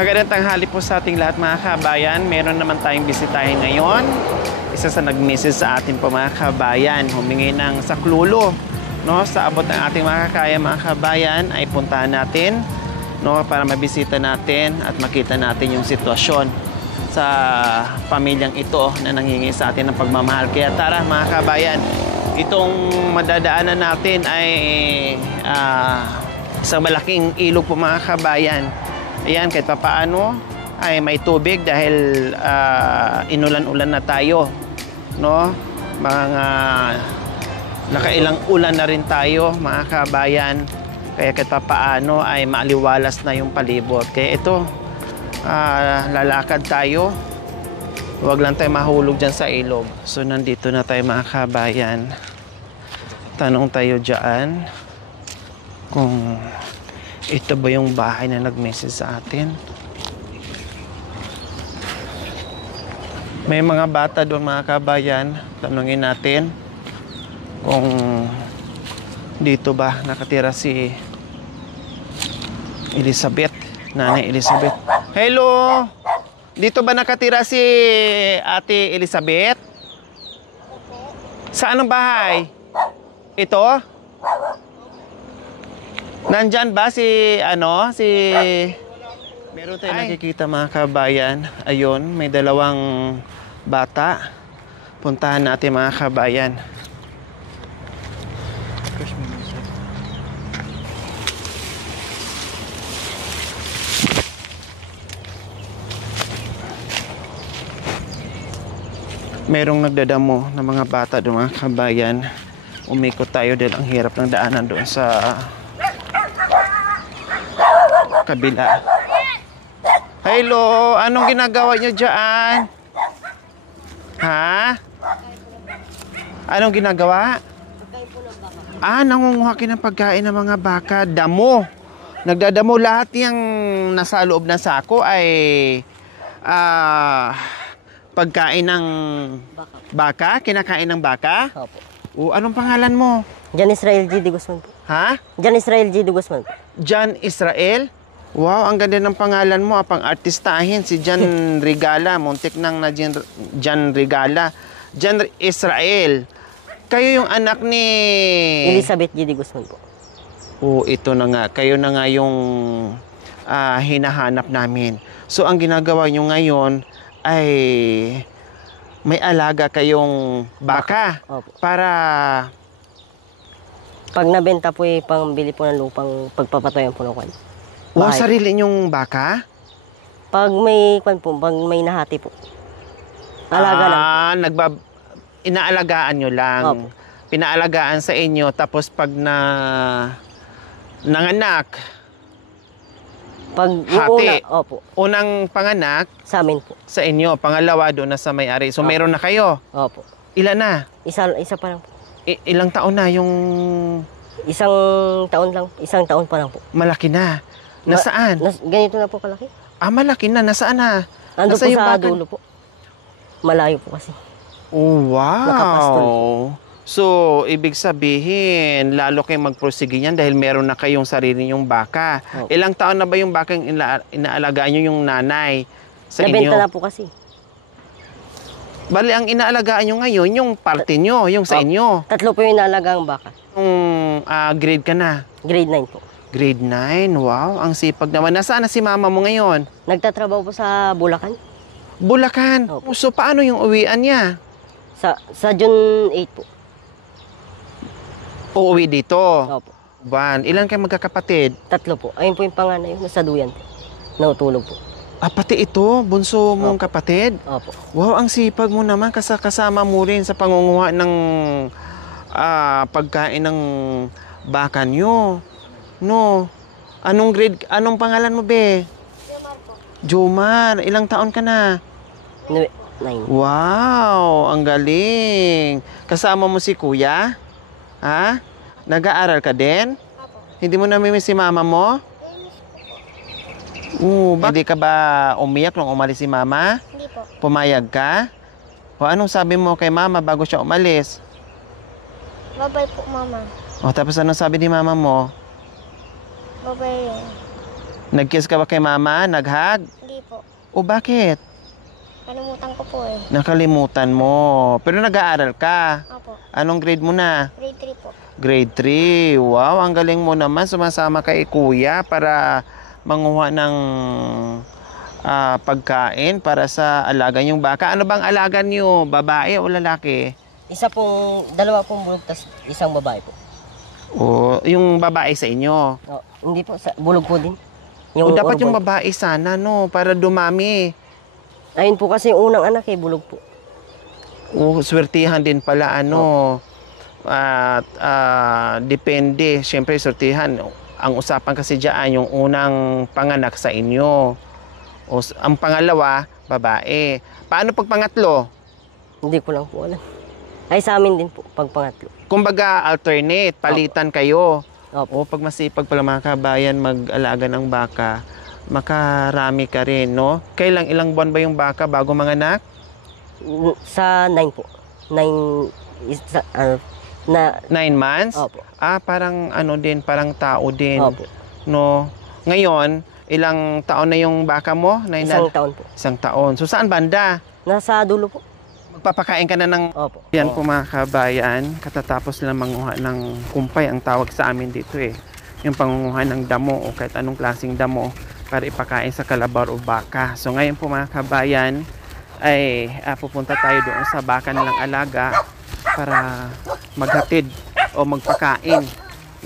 Magandang tanghali po sa ating lahat mga kabayan. Meron naman tayong bisitahin ngayon. Isa sa nag-message sa atin po mga kabayan. Humingi ng saklulo. No? Sa abot ng ating makakaya mga kabayan ay puntahan natin, no? Para mabisita natin at makita natin yung sitwasyon sa pamilyang ito na nangingi sa atin ng pagmamahal. Kaya tara mga kabayan, itong madadaanan natin ay isang malaking ilog po mga kabayan. Ayan, kahit papaano ay may tubig dahil inulan-ulan na tayo, no? Mga nakailang ulan na rin tayo mga kabayan, kaya kahit papaano ay maaliwalas na yung palibot. Kaya ito, lalakad tayo, huwag lang tayo mahulog dyan sa ilog. So nandito na tayo mga kabayan. Tanong tayo dyan kung ito ba yung bahay na nag-message sa atin. May mga bata doon mga kabayan. Tanungin natin kung dito ba nakatira si Elizabeth, Nanay Elizabeth. Hello! Dito ba nakatira si Ate Elizabeth? Saan ang bahay? Ito? Nandyan ba si meron tayong nakikita mga kabayan. Ayun, may dalawang bata. Puntahan natin mga kabayan. Merong nagdadamo ng mga bata doon mga kabayan. Umikot tayo dahil ang hirap ng daanan doon sa kabila. Hello, anong ginagawa nyo dyan? Ha? Anong ginagawa? Nangunguha kayo ng pagkain ng mga baka. Damo. Nagdadamo. Lahat yung nasa loob ng sako ay pagkain ng baka. Kinakain ng baka? Opo. Anong pangalan mo? John Israel G. De Guzman po. Ha? John Israel G. De Guzman po. John Israel? Wow, ang ganda ng pangalan mo. Pang artistahin, si John Regala. Muntik nang na John Regala. John Israel. Kayo yung anak ni Elizabeth G. De Guzman po. Ito na nga. Kayo na nga yung hinahanap namin. So, ang ginagawa nyo ngayon ay may alaga kayong baka. Opo. Para Pag nabenta po pambili po ng lupang pagpapatayan po ng kwan. sarili nyong baka? Pag may kwan po, pag may nahati po. Alaga lang po. Inaalagaan nyo lang. Opo. Pinaalagaan sa inyo. Tapos pag nanganak, Pag hati. opo, Unang panganak, sa amin po. sa inyo. Pangalawa, doon na sa may-ari. So, meron na kayo. Opo. Ilan na? Isa pa lang po. Ilang taon na yung Isang taon pa lang po. malaki na? Nasaan? Ganito na po kalaki. Malaki na. Nasaan na? Ando Nasa po yung sa bakan? dulo po. Malayo po kasi. Oh, Nakapastol. wow. So, ibig sabihin, lalo kayong magprosige niyan dahil meron na kayong sarili nyong baka. Opo. Ilang taon na ba yung bakang inaalagaan nyo yung nanay sa inyo? Nabenta na po kasi. Bali, ang inaalagaan nyo ngayon, yung parte nyo, yung sa inyo. 3 po yung inaalagang baka. Yung grade ka na. Grade 9 po. Grade 9, wow, ang sipag naman. Nasaan na si mama mo ngayon? Nagtatrabaho po sa Bulacan. Bulacan. Opo. So, paano yung uwian niya? Sa June 8 po. Uuwi dito. Opo. Ilan kayo magkakapatid? 3 po. Ayun po yung panganay. Nasa duyan po. Natulog po. Pati ito, bunso mong Opo. kapatid? Opo. Wow, ang sipag mo naman. Kasama mo rin sa pangunguha ng pagkain ng baka nyo. No. Anong pangalan mo, be? Jomar po. Jomar. Ilang taon ka na? 9. Wow, ang galing. Kasama mo si kuya? Ha? Nag-aaral ka din? Apo. Hindi mo namimiss si mama mo? Hindi ka ba umiyak nung umalis si mama? Hindi po. Pumayag ka? O anong sabi mo kay mama bago siya umalis? Bye-bye po, mama. O tapos anong sabi ni mama mo? Bye-bye. Nag-kiss ka ba kay mama? Nag-hug? Hindi po. O bakit? Kalimutan ko po eh. Nakalimutan mo. Pero nag-aaral ka. Opo. Anong grade mo na? Grade 3 po. Grade 3. Wow, ang galing mo naman. Sumasama kay kuya para manguha ng pagkain para sa alaga yung baka. Ano bang alaga niyo? Babae o lalaki? Dalawa pong bulog, tas isang babae po. O, yung babae sa inyo. Oh, hindi po, bulog po din. O, dapat yung orbo. babae sana, no? Para dumami. Ayun po kasi yung unang anak bulog po. O, swertihan din pala, ano? At depende. Siyempre, swertihan. Ang usapan kasi dyan, yung unang panganak sa inyo. O, ang pangalawa, babae. Paano pag pangatlo? Hindi ko lang po alam. Ay, sa amin din po, pag pangatlo. Kumbaga, alternate, palitan kayo. Opo. O, pag masipag pala mga kabayan mag-alaga ng baka, makarami ka rin, no? Ilang buwan ba yung baka bago manganak? Sa 9 po. 9 na 9 months? opo. Parang ano din, parang tao din. Opo. No? Ngayon, ilang taon na yung baka mo? Isang taon po. Isang taon. So, saan banda? Nasa dulo po. Magpapakain ka na ng... Opo. Yan po mga kabayan, katatapos lang manguha ng kumpay, ang tawag sa amin dito eh. Yung pangunguha ng damo o kahit anong klaseng damo para ipakain sa kalabaw o baka. So ngayon po mga kabayan ay pupunta tayo doon sa baka nilang alaga para maghatid o magpakain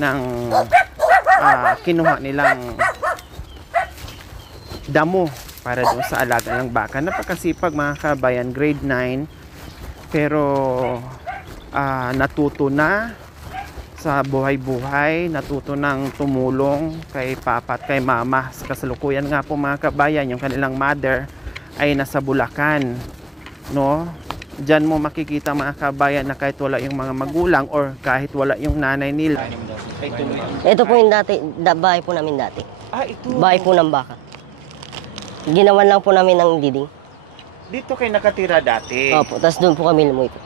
ng kinuha nilang damo para doon sa alaga ng baka. Napakasipag mga kabayan, grade 9. Pero natuto na sa buhay-buhay, natuto ng tumulong kay papa at kay mama. Sa kasalukuyan nga po mga kabayan, yung kanilang mother ay nasa Bulacan, no? Diyan mo makikita mga kabayan na kahit wala yung mga magulang or kahit wala yung nanay nila. Ito po yung bahay po namin dati. Ito. Bahay po ng baka. Ginawan lang po namin ng diding. Dito kayo nakatira dati. Opo, tapos doon po kami lumuwi po.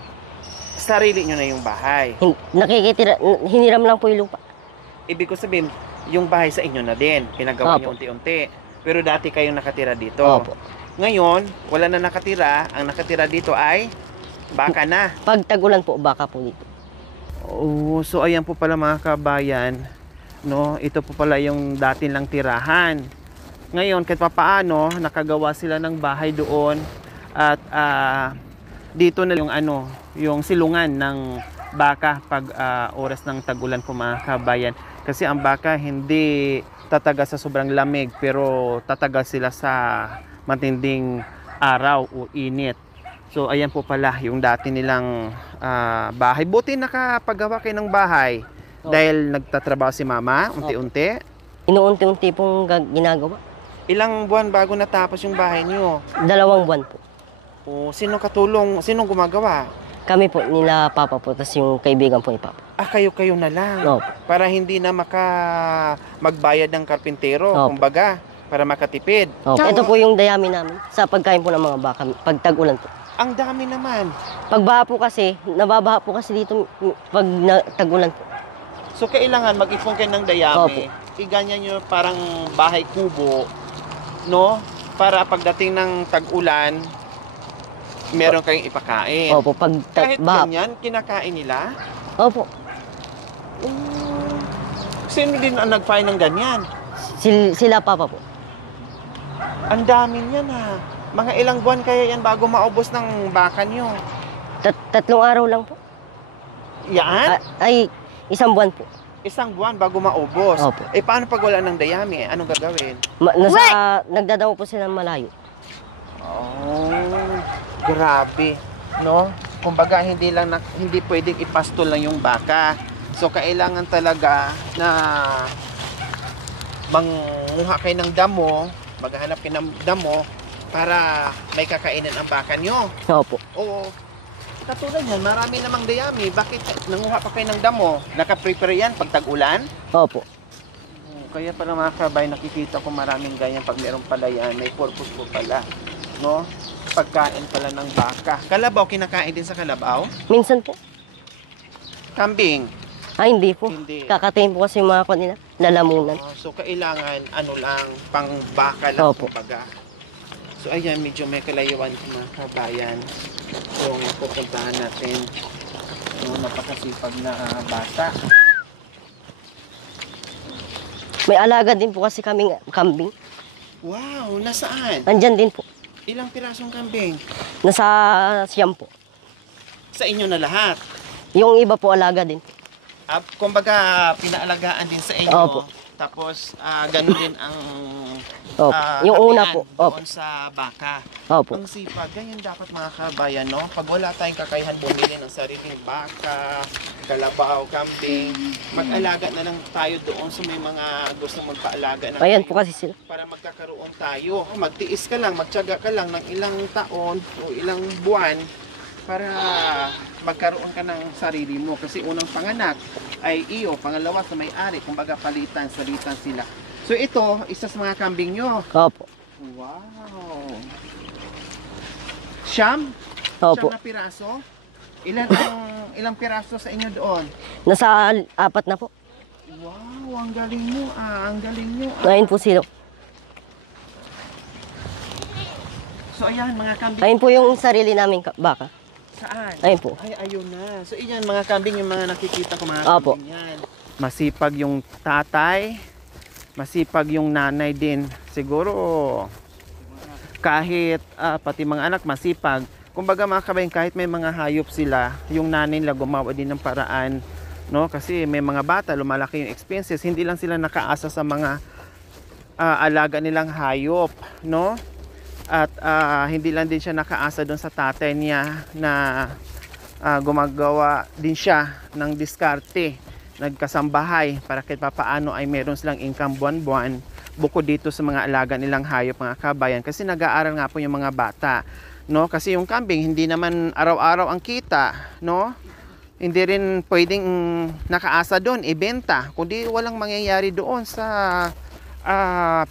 Sarili nyo na yung bahay. Hiniram lang po yung lupa. Ibig ko sabihin, yung bahay sa inyo na din. Pinagawa nyo unti-unti. Pero dati kayong nakatira dito. Opo. Ngayon, wala na nakatira. Ang nakatira dito ay baka na. Pag tag-ulan po, baka po dito. Oh, so ayan po pala mga kabayan, no? Ito po pala yung dati lang tirahan. Ngayon, kahit papaano, nakagawa sila ng bahay doon at dito na yung silungan ng baka pag oras ng tag-ulan po mga kabayan. Kasi ang baka hindi tatagal sa sobrang lamig pero tatagal sila sa matinding araw o init. So ayan po pala yung dati nilang bahay. Buti nakapagawa kayo ng bahay dahil nagtatrabaho si mama unti-unti. Inuunti-unti pong ginagawa. Ilang buwan bago natapos yung bahay niyo? 2 buwan po. O, sino katulong? Sino gumagawa? Kami po, nila papa po, tapos yung kaibigan po ni papa. Kayo-kayo na lang. Opo. Para hindi na magbayad ng karpintero, Opo. kumbaga, para makatipid. Opo. Ito po yung dayami namin sa pagkain po ng mga baka, pag tag-ulan po. Ang dami naman. Pag baha po kasi, nababaha po kasi dito pag tag-ulan po. So, kailangan mag-ipon kayo ng dayami. Iganyan nyo parang bahay kubo, no? Para pagdating ng tag-ulan, meron kayong ipakain. Opo, pag Kahit baha. ganyan, kinakain nila? Opo. Sino din ang nag-fine ng ganyan? Sila papa po. Ang dami niyan ha. Mga ilang buwan kaya yan bago maubos ng baka nyo? 3 araw lang po. Yan? Ay, 1 buwan po. 1 buwan bago maubos. Opo. Paano pag wala ng dayami? Anong gagawin? Nagdadaw po sila ng malayo. Oh, grabe. No? Kumbaga, hindi pwedeng ipastol lang yung baka. So, kailangan talaga na manguha kayo ng damo, maghanap kayo ng damo para may kakainin ang baka nyo. Opo. Oo. Katulad yan, marami namang dayami. Bakit nanguha pa kayo ng damo? Naka-prepare yan pag tag-ulan? Opo. Kaya pala mga kabay, nakikita ko maraming ganyan pag meron pala yan. May purpose po pala. No? Pagkain pala ng baka. Kalabaw, kinakain din sa kalabaw? Minsan po. Kambing. Ay, hindi po. Hindi. Kakatiin po kasi yung mga kanila, lalamunan. So, kailangan, ano lang, pang baka lang, Opo. kumbaga. So, ayan, medyo may kalayuan mga kabayan. Yung pupuntahan natin. No, napakasipag na bata. May alaga din po kasi kaming kambing. Wow, nasaan? Nandyan din po. Ilang pirasong kambing? Nasa siyam po. Sa inyo na lahat. Yung iba po alaga din. Kumbaga, pinaalagaan din sa inyo. Opo. Tapos, ganun din ang Opo. Yung una kapian po. Opo. doon sa baka. Opo. Ang sipag, ganyan dapat mga kabayan, no? Pag wala tayong kakayahan bumili ng sariling baka, kalabaw, kambing, mag-alaga na lang tayo doon sa may mga gusto magpaalaga ng Ayan po kasi sila. para magkakaroon tayo. Magtiis ka lang, magtiyaga ka lang ng ilang taon o ilang buwan para magkaroon ka ng sarili mo. Kasi unang panganak ay iyo, pangalawa sa may-ari, kumbaga palitan, salitan sila. So ito, isa sa mga kambing nyo. Opo. Wow! Siyam? Opo. Siyam na piraso? Ilang piraso sa inyo doon? Nasa 4 na po. Wow, ang galing nyo ang galing nyo Ayun po sila. So ayan, mga kambing. Ayun po yung sarili naming baka. Saan? Ayun po. Ay, ayun na. So iyan, mga kambing, yung mga nakikita ko mga Opo. kambing yan. Masipag yung tatay, masipag yung nanay din. Siguro, kahit pati mga anak masipag. Kumbaga mga kabayan, kahit may mga hayop sila, yung nanay nila gumawa din ng paraan. No? Kasi may mga bata, lumalaki yung expenses. Hindi lang sila nakaasa sa mga alaga nilang hayop. No? At hindi lang din siya nakaasa doon sa tatay niya na gumagawa din siya ng diskarte, nagkasambahay para kahit papaano ay meron silang income buwan-buwan bukod dito sa mga alaga nilang hayop mga kabayan, kasi nag-aaral nga po yung mga bata, no? Kasi yung kambing hindi naman araw-araw ang kita, no? Hindi rin pwedeng nakaasa doon ibenta, kundi walang mangyayari doon sa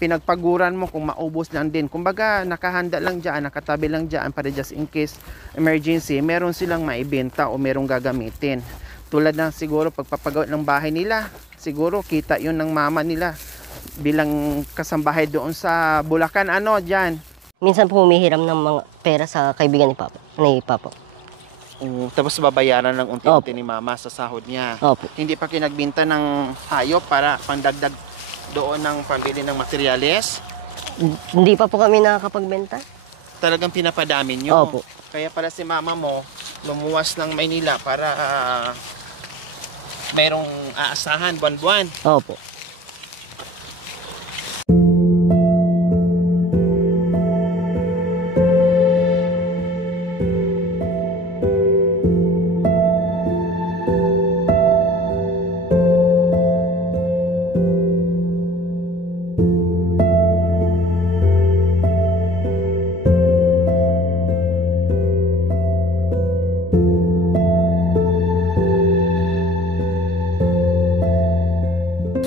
pinagpaguran mo kung maubos lang din. Kumbaga nakahanda lang dyan, nakatabi lang dyan para just in case emergency, meron silang maibenta o merong gagamitin. Tulad ng siguro pagpapagawa ng bahay nila, siguro kita yun ng mama nila bilang kasambahay doon sa Bulacan, ano dyan. Minsan po humihiram ng mga pera sa kaibigan ni Papa. Tapos babayaran ng unti-unti Opo. ni mama sa sahod niya. Opo. Hindi pa kinagbinta ng hayop para pandagdag doon ng pambili ng materyales. Hindi pa po kami nakakapagbenta. Talagang pinapadami nyo. Opo. Kaya pala si mama mo lumuwas ng Maynila para mayroong aasahan buwan-buwan. Opo.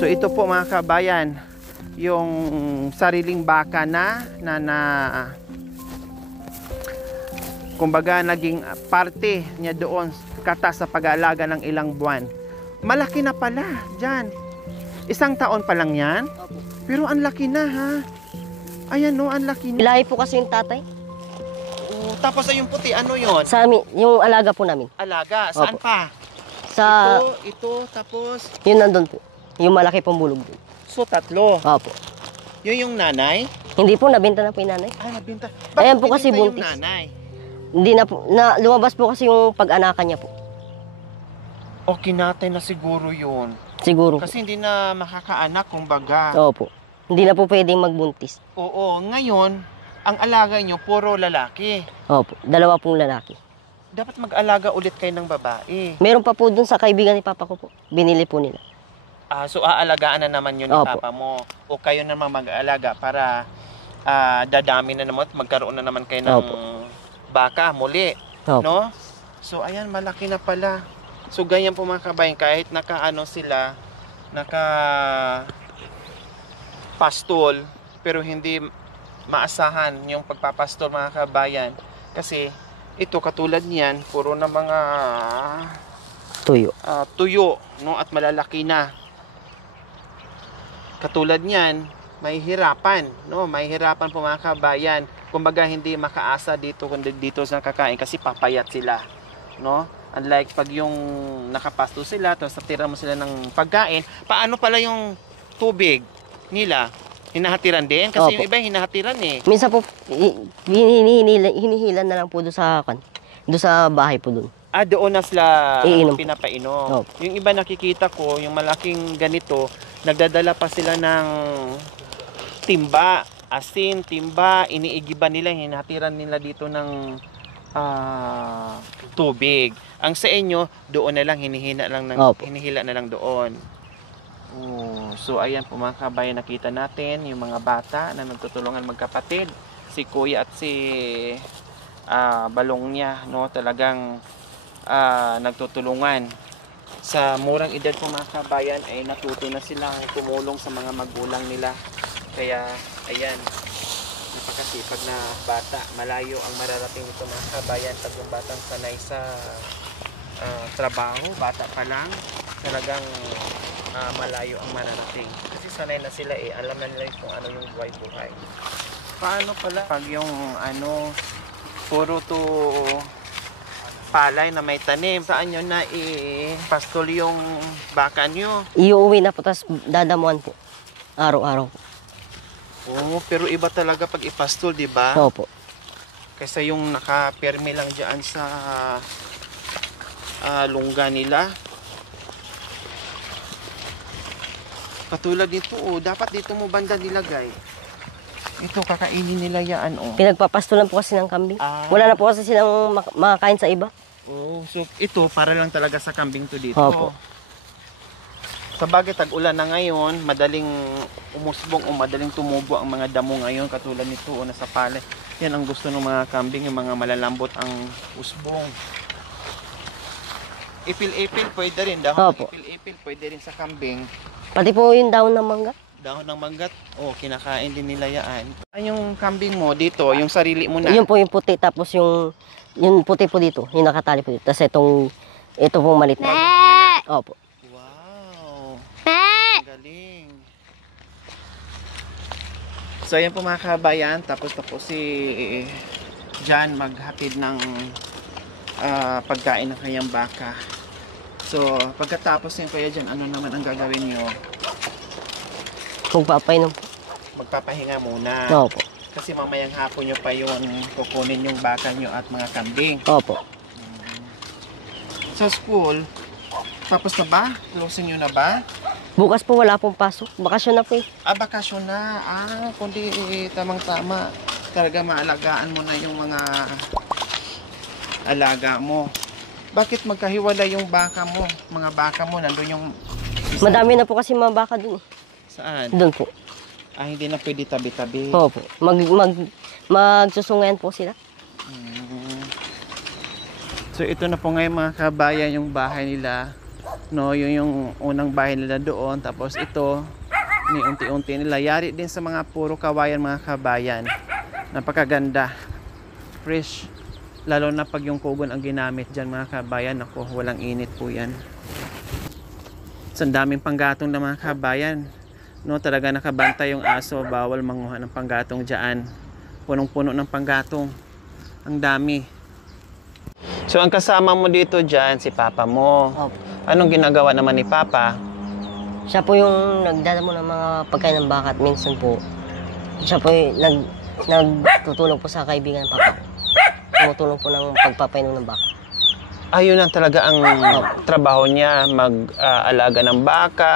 So ito po mga kabayan, yung sariling baka na kumbaga naging parte niya doon kata sa pag-aalaga ng ilang buwan. Malaki na pala dyan. 1 taon pa lang yan. Pero ang laki na ha. Ayan no, ang laki na. Ilahi po kasi yung tatay. Tapos ay yung puti, ano yon? Sa amin, yung alaga po namin. Alaga, saan Opo. pa? Sa, Ito, tapos, yun nandun po. Yung malaki pong bulog doon. so 3. Opo. Yun yung nanay? Hindi po, nabenta na po yung nanay. Ay, nabinta. Ayan po kasi binenta yung buntis. nanay? Hindi na po, lumabas po kasi yung pag-anakan niya po. Okay natin na siguro yun. Siguro po. Kasi hindi na makakaanak, kumbaga. Opo. Hindi na po pwedeng magbuntis. Oo, ngayon, ang alaga nyo, puro lalaki. Opo. 2 pong lalaki. Dapat mag-alaga ulit kayo ng babae. Meron pa po dun sa kaibigan ni Papa ko po. Binili po nila. So, aalagaan na naman yun ni Opo. papa mo. O kayo naman mag-aalaga para dadami na naman at magkaroon na naman kayo ng Opo. baka muli. Opo. No? So, ayan, malaki na pala. So, ganyan po mga kabayan, kahit naka-ano sila, naka-pastol, pero hindi maasahan yung pagpapastol mga kabayan. Kasi, ito katulad niyan, puro na mga Tuyo. Tuyo, no, at malalaki na. Katulad niyan, mahihirapan, no? Mahihirapan po mga kabayan. Kumbaga hindi makaasa dito kundi dito sa kakain kasi papayat sila, no? Unlike pag yung nakapasto sila tapos natira mo sila ng pagkain, paano pala yung tubig nila? Hinahatiran din kasi Opo. yung iba hinahatiran eh. Minsan po, hinihilan na lang po doon sa bahay po doon. Doon na sila Iinom. pinapainom. Opo. Yung iba nakikita ko, yung malaking ganito, nagdadala pa sila ng timba, asin, timba, iniigiban nila, hinatiran nila dito ng tubig. Ang sa inyo, doon na lang, hinihila na lang doon. So ayan po mga kabayan, nakita natin yung mga bata na nagtutulungan magkapatid. Si Kuya at si balong niya, no, talagang nagtutulungan. Sa murang edad po mga kabayan ay natuto na silang tumulong sa mga magulang nila. Kaya ayan, napakasipag na bata. Malayo ang mararating nito mga kabayan pag yung batang sanay sa trabaho, bata pa lang, talagang malayo ang mararating. Kasi sanay na sila alam na nila kung ano yung buhay-buhay. Paano pala pag yung puro to palay na may tanim, saan nyo na pastol yung baka nyo? Iuwi na po, tapos dadamuan po. Araw-araw po. Pero iba talaga pag ipastol, di ba? Opo. Kaysa yung nakapermi lang dyan sa lungga nila. Katulad dito, dapat dito mo banda nilagay. Ito, kakainin nila yan, Pinagpapastulan po kasi ng kambing. Wala na po kasi silang makakain sa iba. So ito, para lang talaga sa kambing to dito. Opo. Sa bagay, tag-ulan na ngayon, madaling umusbong o madaling tumubo ang mga damo ngayon, katulad nito nasa palay. Yan ang gusto ng mga kambing, yung mga malalambot ang usbong. Ipil-ipil, pwede rin. Dahon Opo. ipil-ipil, pwede rin sa kambing. Pati po yung daon ng mangga. Dahon ng manggat, kinakain din nila yan. Yung kambing mo dito, yung sarili mo na. Yun po yung puti, tapos yung puti po dito, yung nakatali po dito. Tapos ito pong malit na. Opo. Wow! Ang galing. So ayan po mga kabayan, tapos si John maghatid ng pagkain ng kanyang baka. So pagkatapos yung kaya John, ano naman ang gagawin nyo? Magpapainom po. Magpapahinga muna. Opo. Kasi mamayang hapon nyo pa yung kukunin yung baka nyo at mga kambing. Opo. Sa school, tapos na ba? Closing nyo na ba? Bukas po wala pong pasok. Bakasyon na po eh. Bakasyon na. Kundi tamang-tama. Talaga maalagaan mo na yung mga alaga mo. Bakit magkahiwala yung baka mo? Mga baka mo, nandun yung... Madami na po kasi mga baka dun eh. Saan? Doon po. Hindi na pwede tabi-tabi. Opo. Magsusungayan po sila. So ito na po ngayon mga kabayan yung bahay nila. No, yung unang bahay nila doon. Tapos ito, unti-unti nila. Yari din sa mga puro kawayan mga kabayan. Napakaganda. Fresh. Lalo na pag yung kugon ang ginamit dyan mga kabayan. Ako, walang init po yan. So, ang daming panggatong na mga kabayan. No, talaga nakabantay yung aso. Bawal manguha ng panggatong dyan. Punong-puno ng panggatong. Ang dami. So, ang kasama mo dito dyan, si Papa mo. Opo. Anong ginagawa naman ni Papa? Siya po yung nagdadamo ng mga pagkain ng baka at minsan po, siya po yung nagtutulong po sa kaibigan ng Papa. Tumutulong po ng pagpapainom ng baka. Ayun lang talaga ang trabaho niya. Mag-alaga ng baka,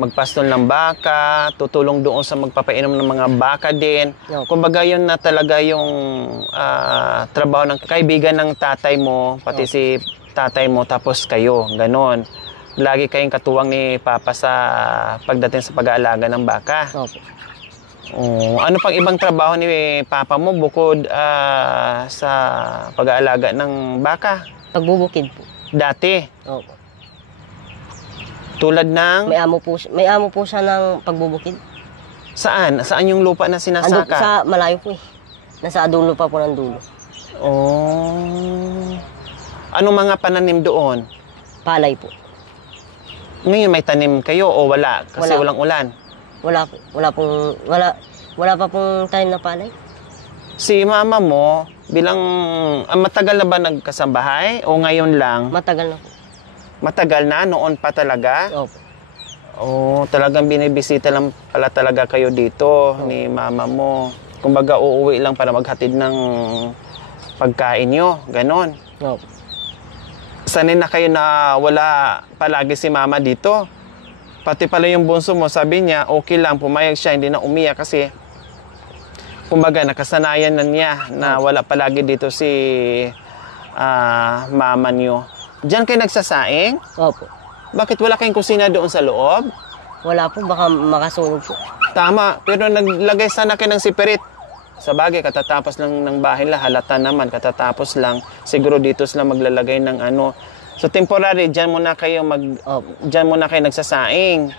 magpastol ng baka, tutulong doon sa magpapainom ng mga baka din. Kumbaga yun na talaga yung trabaho ng kaibigan ng tatay mo, pati si tatay mo, tapos kayo, ganon. Lagi kayong katuwang ni Papa sa pagdating sa pag-aalaga ng baka. Opo. Ano pang ibang trabaho ni Papa mo bukod sa pag-aalaga ng baka? Pagbubukid po. Dati? Opo. Tulad ng... May amo po siya ng pagbubukid. Saan? Saan yung lupa na sinasaka? Ando sa malayo po eh. Nasa dulo pa po ng dulo. Anong mga pananim doon? Palay po. Ngayon may tanim kayo o wala? Kasi Wala. walang ulan. Wala po. Wala pa pong tanim na palay. Si mama mo, bilang matagal na ba nagkasambahay o ngayon lang? Matagal na po. Matagal na? Noon pa talaga? Opo. Oo, talagang binibisita lang pala talaga kayo dito ni mama mo. Kumbaga uuwi lang para maghatid ng pagkain nyo, ganon. Opo. Sanay na kayo na wala palagi si mama dito. Pati pala yung bunso mo, sabi niya, okay lang, pumayag siya, hindi na umiyak kasi kumbaga nakasanayan na niya na wala palagi dito si mama niyo. Diyan kayo nagsasaing? Opo. Bakit wala kayong kusina doon sa loob? Wala po, baka makasunog po. Tama, pero naglagay sana kayo ng sipirit. Sa bagay, katatapos lang ng bahay la, halata naman, katatapos lang. Siguro dito sila maglalagay ng ano. So temporary, diyan muna kayo diyan muna kayo nagsasaing.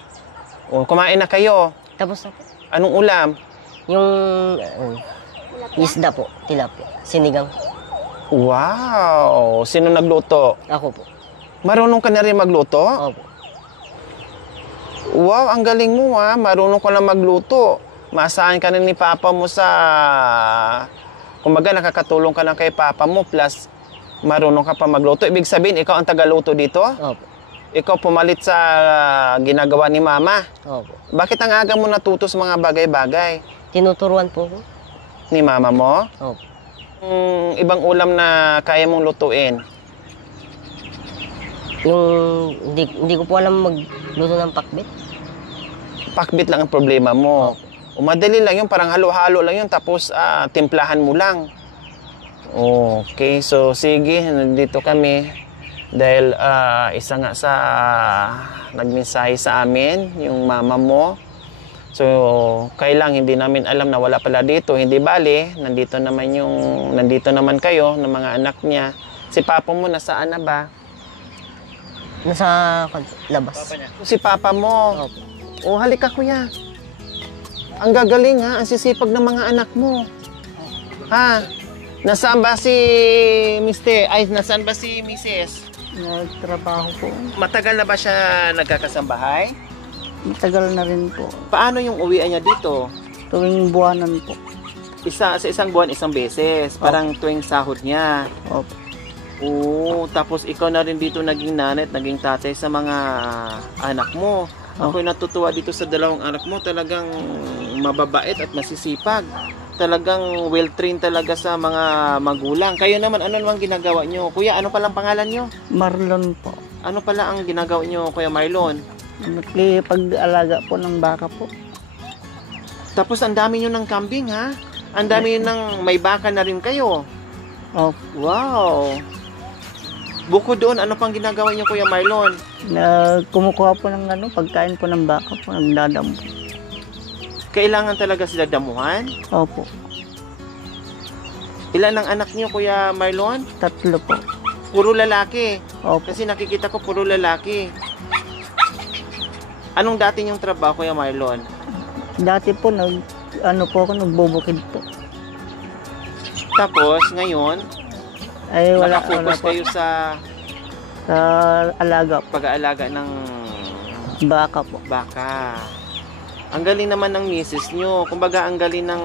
O kumain na kayo. Tapos na po. Anong ulam? Yung isda po, tilapia, sinigang. Wow! Sino nagluto? Ako po. Marunong ka na rin magluto? Opo. Wow, ang galing mo ha. Marunong ka na magluto. Maasahan ka na ni Papa mo sa... Kumbaga, nakakatulong ka na kay Papa mo plus marunong ka pa magluto. Ibig sabihin, ikaw ang tagaluto dito? Opo. Ikaw pumalit sa ginagawa ni Mama. Opo. Bakit ang aga mo natuto sa mga bagay-bagay? Tinuturuan po ko. Ni Mama mo? Opo. Ibang ulam na kaya mong lutuin? Yung hindi ko po alam magluto ng pakbit. Pakbit lang ang problema mo. Madali lang yun, parang halo-halo lang yun, tapos timplahan mo lang. Okay, so sige, nandito kami. Dahil isa nga sa nagmensahe sa amin, yung mama mo. So, kailang hindi namin alam na wala pala dito. Hindi bali, nandito naman kayo, ng mga anak niya. Si papa mo, nasaan na ba? Nasa labas. Si papa mo. Opo. Halika kuya. Ang gagaling ha, ang sisipag ng mga anak mo. Ha? Nasaan ba si Mr.? Ay, nasaan ba si Mrs.? Nagtrabaho po. Matagal na ba siya nagkakasambahay? Matagal na rin po. Paano yung uwian niya dito? Tuwing buwanan po. Sa isang buwan, isang beses. Parang tuwing sahod niya. Opo. Oo, tapos ikaw na rin dito naging nanay at naging tatay sa mga anak mo. Ako'y natutuwa dito sa dalawang anak mo. Talagang mababait at masisipag. Talagang well-trained talaga sa mga magulang. Kayo naman, ano naman ginagawa nyo? Kuya, ano palang pangalan nyo? Marlon po. Ano pala ang ginagawa nyo, Kuya Marlon? Pag-alaga po ng baka po. Tapos ang dami nyo ng kambing, ha? Ang dami nyo ng may baka na rin kayo. Opo. Wow! Bukod doon, ano pang ginagawa nyo, Kuya Marlon? Kumukuha po ng pagkain po ng baka po. Nagdadamo. Kailangan talaga sila damuhan? Opo. Ilan ang anak niyo, Kuya Marlon? 3 po. Puro lalaki. Opo. Kasi nakikita ko puro lalaki. Anong dati niyong trabaho, Kuya Marlon? Dati po, nagbubukid po. Tapos, ngayon, Ay, wala nakafocus po. kayo sa Sa alaga po. pag-aalaga ng Baka po. baka. Ang galing naman ng misis nyo. Kumbaga, ang galing ng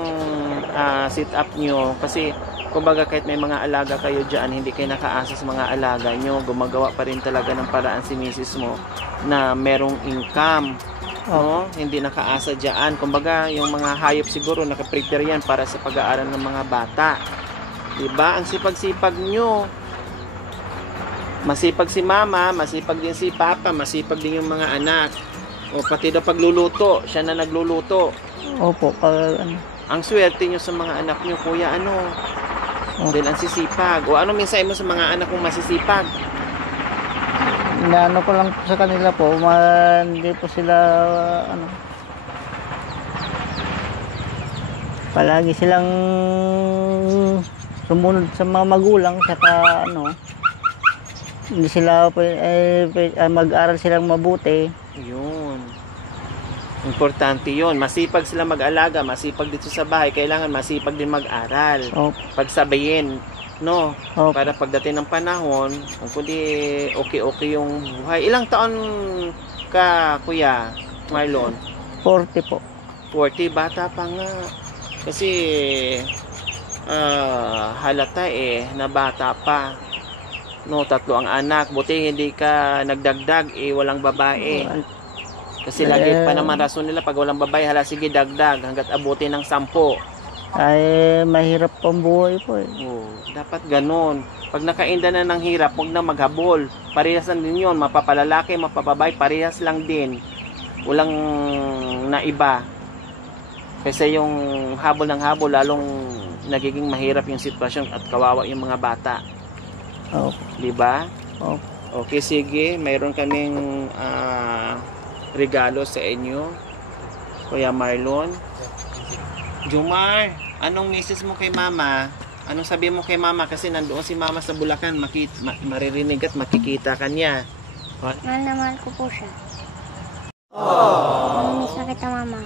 sit-up nyo. Kasi, kumbaga, kahit may mga alaga kayo dyan, hindi kayo nakaasa sa mga alaga nyo. Gumagawa pa rin talaga ng paraan si misis mo na merong income. No? Hindi nakaasa dyan. Kumbaga, yung mga hayop siguro, nakaprepare yan para sa pag-aaral ng mga bata. Diba? Ang sipag-sipag nyo. Masipag si mama, masipag din si papa, masipag din yung mga anak. O pati daw pagluluto, siya na nagluluto. Opo. Ang swerte nyo sa mga anak nyo, kuya, ano? Dahil ang sisipag. O ano mensahe mo sa mga anak mong masisipag? Inaano ko lang po sa kanila po, hindi po sila, palagi silang sumunod sa mga magulang, saka hindi sila mag-aral silang mabuti. Yun. Importante yun. Masipag sila mag-alaga, masipag dito sa bahay, kailangan masipag din mag-aral. Opo. Pagsabayin. No? Opo. Para pagdating ng panahon, kung kundi okay yung buhay. Ilang taon ka, Kuya Marlon? 40 po. 40, bata pa nga. Kasi halata na bata pa. No, 3 ang anak. Buti hindi ka nagdagdag walang babae. Kasi lagi pa naman rason nila pag walang babae, hala sige dagdag hanggat abutin ng 10. Ay, mahirap pang buhay po eh. Oh, dapat ganun. Pag nakainda na ng hirap, huwag na maghabol. Parehas lang din yun. Mapapalalaki, mapapabay, parehas lang din. Walang naiba. Kasi yung habol ng habol, lalong nagiging mahirap yung sitwasyon at kawawa yung mga bata. Opo. Diba? Opo. Okay, sige. Mayroon kaming regalo sa inyo, Kuya Marlon. Jumar, anong message mo kay Mama? Anong sabi mo kay Mama? Kasi nandoon si Mama sa Bulacan, maririnig at makikita ka niya. Mahal na mahal ko po siya. Miss na kita, Mama.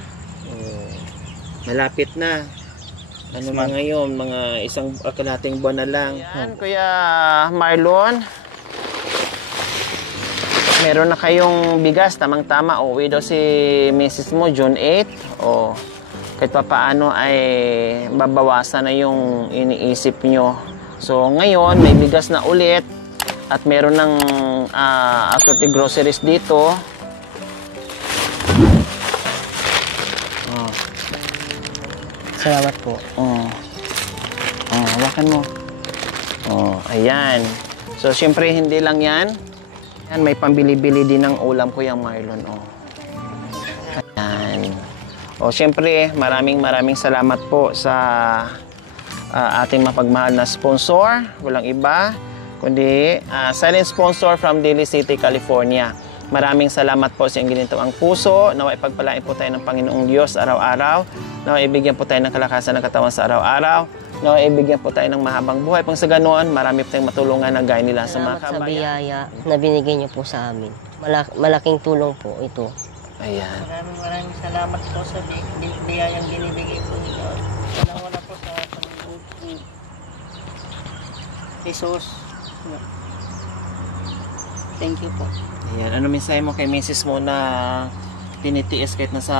Oh, malapit na. Ano na ngayon? Mga isang kalating buwan na lang. Yan, Kuya Marlon. Meron na kayong bigas, tamang-tama. Uwi daw si Mrs. mo June 8. O, kahit pa paano ay babawasan na yung iniisip nyo. So, ngayon, may bigas na ulit. At meron ng assorted groceries dito. Oh. Salamat po. Hawakan mo. Ayan. So, syempre, hindi lang yan. Yan, may pambili-bili din ng ulam, Kuya Marlon. Ayan. Syempre, maraming salamat po sa ating mapagmahal na sponsor. Walang iba, kundi silent sponsor from Daly City, California. Maraming salamat po sa inyong ginitawang puso. Naway pagpalain po tayo ng Panginoong Diyos araw-araw. Naway ibigyan po tayo ng kalakasan ng katawan sa araw-araw. Naway ibigyan po tayo ng mahabang buhay. Pang sa ganoon, marami po tayong matulungan na gaya nila sa mga Salamat sa kabayan. biyaya na binigay niyo po sa amin. Malaking tulong po ito. Ayan. Maraming salamat po sa biyayang binibigay po ninyo. Wala po sa Panginoon Jesus. Thank you po. Ayan. Ano mensahe mo kay Mrs. mo na tinitiis kahit nasa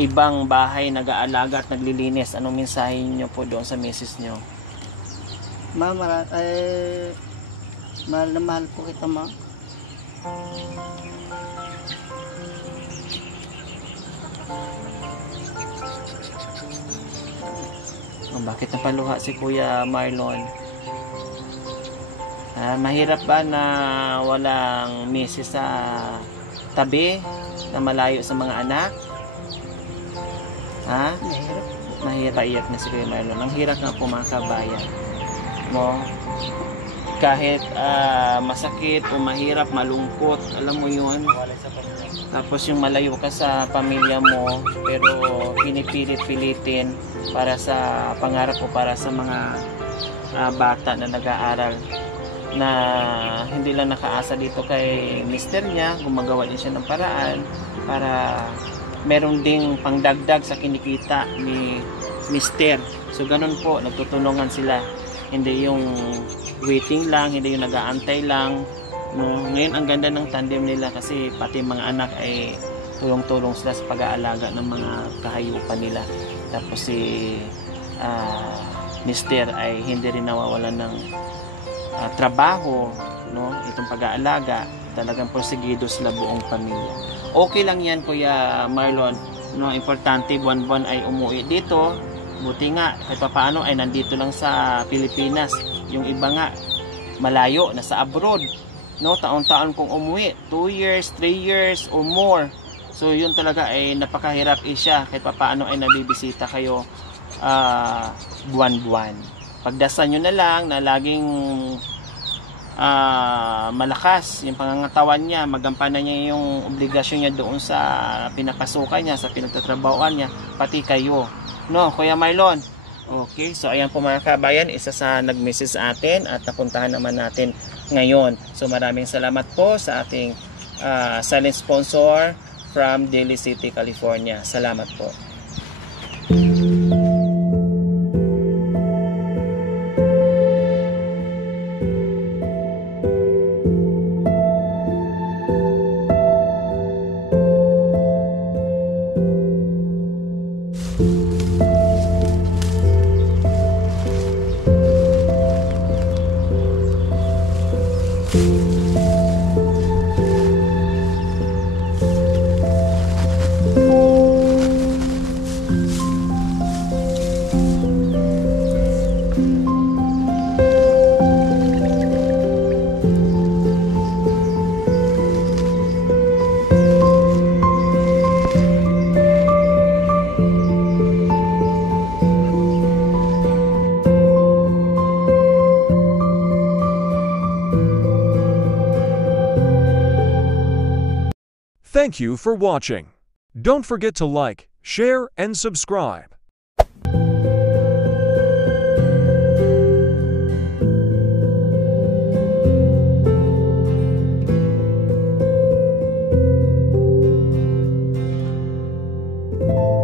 ibang bahay, nag-aalaga at naglilinis? Anong mensahe niyo po doon sa Mrs. niyo? Mahal na mahal po kita, Ma. Bakit napaluha si Kuya Marlon? Mahirap ba na walang misis sa tabi, na malayo sa mga anak? Mahirap. Mahirap, iyak na si Kuya Marlon. Ang hirap nga po mga kabayan. Kahit masakit o mahirap, malungkot, alam mo yun. Tapos yung malayo ka sa pamilya mo, pero pinipilit-pilitin para sa pangarap o para sa mga bata na nag-aaral, na hindi lang nakaasa dito kay mister niya, gumagawa din siya ng paraan para meron ding pangdagdag sa kinikita ni mister. So ganun po, nagtutulungan sila. Hindi yung waiting lang, hindi yung nag-aantay lang. Ngayon ang ganda ng tandem nila kasi pati mga anak ay tulong-tulong sila sa pag-aalaga ng mga kahayupan nila. Tapos si mister ay hindi rin nawawalan ng trabaho, itong pag-aalaga. Talagang porsigido sila buong pamilya. Okay lang yan, Kuya Marlon. Importante, buwan-buwan ay umuwi dito. Buti nga, kahit paano ay nandito lang sa Pilipinas. Yung iba nga, malayo, nasa abroad. Taon-taon kong umuwi. 2 years, 3 years, or more. So, yun talaga ay napakahirap siya. Kahit paano ay nabibisita kayo buwan-buwan. Pagdasal nyo na lang na laging malakas yung pangangatawan niya, magampanan niya yung obligasyon niya doon sa pinapasukan niya, sa pinagtatrabahoan niya, pati kayo. Kuya Marlon? Okay, so ayan po mga kabayan, isa sa nag-message sa atin at napuntahan naman natin ngayon. So maraming salamat po sa ating silent sponsor from Daly City, California. Salamat po. Thank you for watching. Don't forget to like, share, and subscribe. you